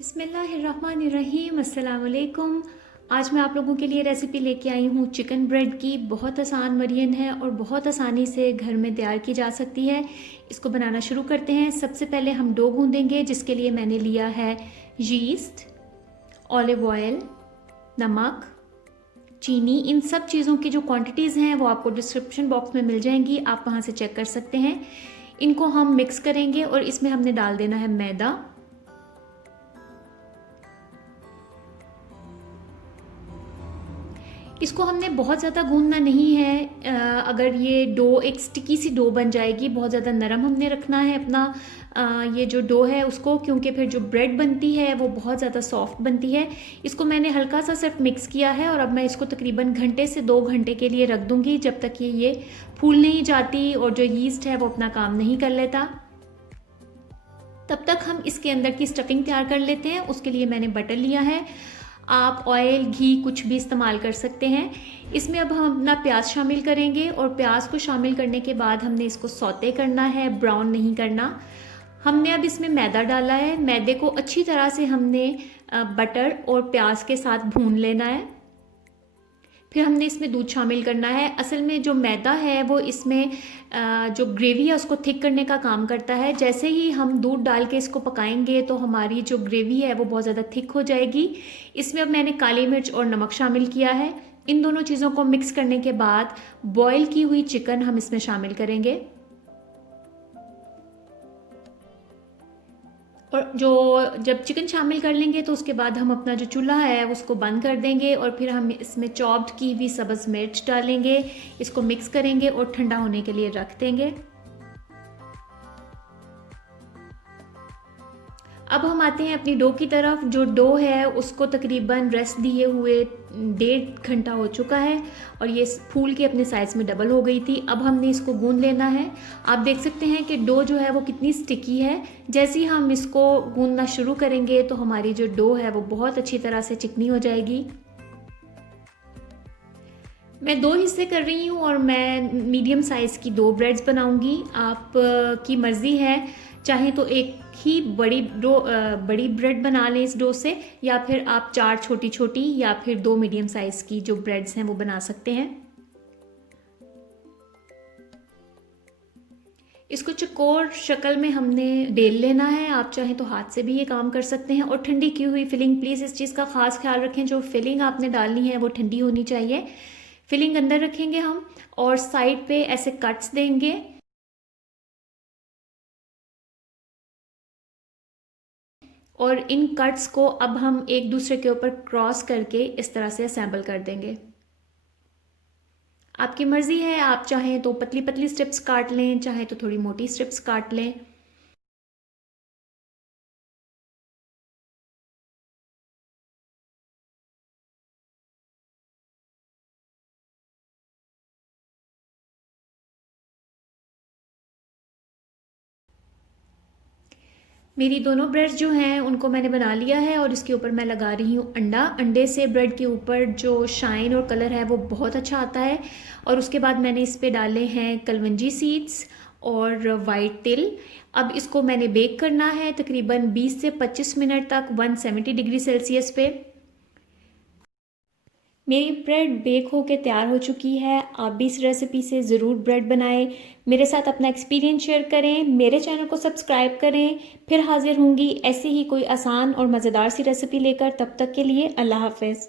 बिस्मिल्लाहिर्रहमानिर्रहीम, अस्सलाम वालेकुम। आज मैं आप लोगों के लिए रेसिपी लेके आई हूँ चिकन ब्रेड की। बहुत आसान मरियन है और बहुत आसानी से घर में तैयार की जा सकती है। इसको बनाना शुरू करते हैं। सबसे पहले हम डो गूँधेंगे, जिसके लिए मैंने लिया है यीस्ट, ऑलिव ऑयल, नमक, चीनी। इन सब चीज़ों की जो क्वांटिटीज़ हैं वो आपको डिस्क्रिप्शन बॉक्स में मिल जाएंगी, आप वहाँ से चेक कर सकते हैं। इनको हम मिक्स करेंगे और इसमें हमने डाल देना है मैदा। इसको हमने बहुत ज़्यादा गूंदना नहीं है। अगर ये डो एक स्टिकी सी डो बन जाएगी, बहुत ज़्यादा नरम हमने रखना है अपना ये जो डो है उसको, क्योंकि फिर जो ब्रेड बनती है वो बहुत ज़्यादा सॉफ्ट बनती है। इसको मैंने हल्का सा सिर्फ मिक्स किया है और अब मैं इसको तकरीबन घंटे से 2 घंटे के लिए रख दूँगी, जब तक ये फूल नहीं जाती और जो यीस्ट है वो अपना काम नहीं कर लेता। तब तक हम इसके अंदर की स्टफिंग तैयार कर लेते हैं। उसके लिए मैंने बटर लिया है, आप ऑयल, घी कुछ भी इस्तेमाल कर सकते हैं। इसमें अब हम अपना प्याज शामिल करेंगे और प्याज को शामिल करने के बाद हमने इसको सौते करना है, ब्राउन नहीं करना। हमने अब इसमें मैदा डाला है। मैदे को अच्छी तरह से हमने बटर और प्याज के साथ भून लेना है। फिर हमने इसमें दूध शामिल करना है। असल में जो मैदा है वो इसमें जो ग्रेवी है उसको थिक करने का काम करता है। जैसे ही हम दूध डाल के इसको पकाएंगे तो हमारी जो ग्रेवी है वो बहुत ज़्यादा थिक हो जाएगी। इसमें अब मैंने काली मिर्च और नमक शामिल किया है। इन दोनों चीज़ों को मिक्स करने के बाद बॉयल की हुई चिकन हम इसमें शामिल करेंगे और जब चिकन शामिल कर लेंगे तो उसके बाद हम अपना जो चूल्हा है उसको बंद कर देंगे और फिर हम इसमें चॉप्ड की हुई सब्ज़ मिर्च डालेंगे। इसको मिक्स करेंगे और ठंडा होने के लिए रख देंगे। अब हम आते हैं अपनी डो की तरफ। जो डो है उसको तकरीबन रेस्ट दिए हुए 1.5 घंटा हो चुका है और ये फूल के अपने साइज़ में डबल हो गई थी। अब हमने इसको गूंद लेना है। आप देख सकते हैं कि डो जो है वो कितनी स्टिकी है। जैसे ही हम इसको गूंदना शुरू करेंगे तो हमारी जो डो है वो बहुत अच्छी तरह से चिकनी हो जाएगी। मैं 2 हिस्से कर रही हूँ और मैं मीडियम साइज़ की 2 ब्रेड्स बनाऊंगी। आप की मर्ज़ी है, चाहे तो एक ही बड़ी ब्रेड बना लें इस डो से, या फिर आप 4 छोटी छोटी या फिर 2 मीडियम साइज़ की जो ब्रेड्स हैं वो बना सकते हैं। इसको चौकोर शक्ल में हमने बेल लेना है। आप चाहें तो हाथ से भी ये काम कर सकते हैं। और ठंडी की हुई फिलिंग, प्लीज़ इस चीज़ का ख़ास ख्याल रखें, जो फिलिंग आपने डालनी है वो ठंडी होनी चाहिए। फिलिंग अंदर रखेंगे हम और साइड पे ऐसे कट्स देंगे और इन कट्स को अब हम एक दूसरे के ऊपर क्रॉस करके इस तरह से असेंबल कर देंगे। आपकी मर्ज़ी है, आप चाहें तो पतली पतली स्ट्रिप्स काट लें, चाहें तो थोड़ी मोटी स्ट्रिप्स काट लें। मेरी दोनों ब्रेड्स जो हैं उनको मैंने बना लिया है और इसके ऊपर मैं लगा रही हूँ अंडा। अंडे से ब्रेड के ऊपर जो शाइन और कलर है वो बहुत अच्छा आता है। और उसके बाद मैंने इस पे डाले हैं कलवंजी सीड्स और वाइट तिल। अब इसको मैंने बेक करना है तकरीबन 20 से 25 मिनट तक 170 डिग्री सेल्सियस पे। मेरी ब्रेड बेक होके तैयार हो चुकी है। आप भी इस रेसिपी से ज़रूर ब्रेड बनाएं, मेरे साथ अपना एक्सपीरियंस शेयर करें, मेरे चैनल को सब्सक्राइब करें। फिर हाजिर होंगी ऐसी ही कोई आसान और मज़ेदार सी रेसिपी लेकर। तब तक के लिए अल्लाह हाफ़िज़।